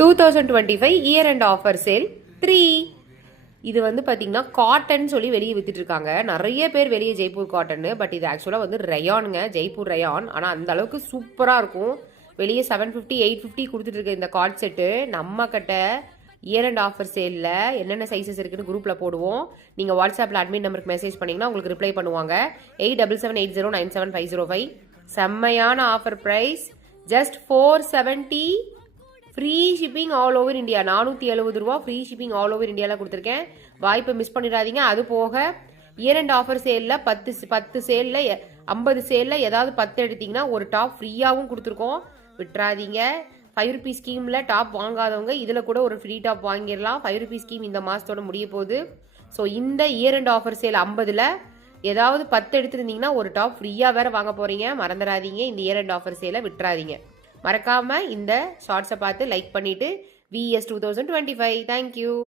2025 year and offer sale 3. இது வந்து பார்த்தீங்கன்னா காட்டன் சொல்லி வெளியே வித்துட்டு இருக்காங்க. நிறைய பேர் வெளியே ஜெய்ப்பூர் காட்டன், பட் இது ஆக்சுவலாக வந்து ரயானுங்க, ஜெய்ப்பூர் ரயான். ஆனால் அந்த அளவுக்கு சூப்பராக இருக்கும். வெளியே 750 850 கொடுத்துட்டு இருக்க இந்த காட் செட்டு நம்ம கிட்ட இயர் அண்ட் ஆஃபர் சேலில் என்னென்ன சைஸஸ் இருக்குன்னு குரூப்பில் போடுவோம். நீங்கள் வாட்ஸ்அப்பில் அட்மின் நம்பருக்கு மெசேஜ் பண்ணிங்கன்னா உங்களுக்கு ரிப்ளை பண்ணுவாங்க. 8778097505. செம்மையான offer price, just 470. Free shipping all over India. 470 ரூபா ஃப்ரீ ஷிப்பிங் ஆல் ஓவர் இந்தியாவில் கொடுத்துருக்கேன். வாய்ப்பை மிஸ் பண்ணிடாதீங்க. அது போக இயர் அண்ட் ஆஃபர் சேலில் 10 சேலில் 50 சேலில் ஏதாவது 10 எடுத்தீங்கன்னா ஒரு டாப் ஃப்ரீயாகவும் கொடுத்துருக்கோம். விட்டுறாதீங்க. 5 ரூபீ ஸ்கீமில் டாப் வாங்காதவங்க இதில் கூட ஒரு ஃப்ரீ டாப் வாங்கிடலாம். 5 ரூபீ ஸ்கீம் இந்த மாதத்தோட முடிய போகுது. ஸோ இந்த இயர் அண்ட் ஆஃபர் சேல் 50ல் ஏதாவது 10 எடுத்துருந்தீங்கன்னா ஒரு டாப் ஃப்ரீயாக வேற வாங்க போகிறீங்க. மறந்துடாதீங்க. இந்த இயர் அண்ட் ஆஃபர் சேலை விட்டுறாதீங்க. மறக்காம இந்த ஷார்ட்ஸை பார்த்து லைக் பண்ணிட்டு VS 2025. தேங்க்யூ.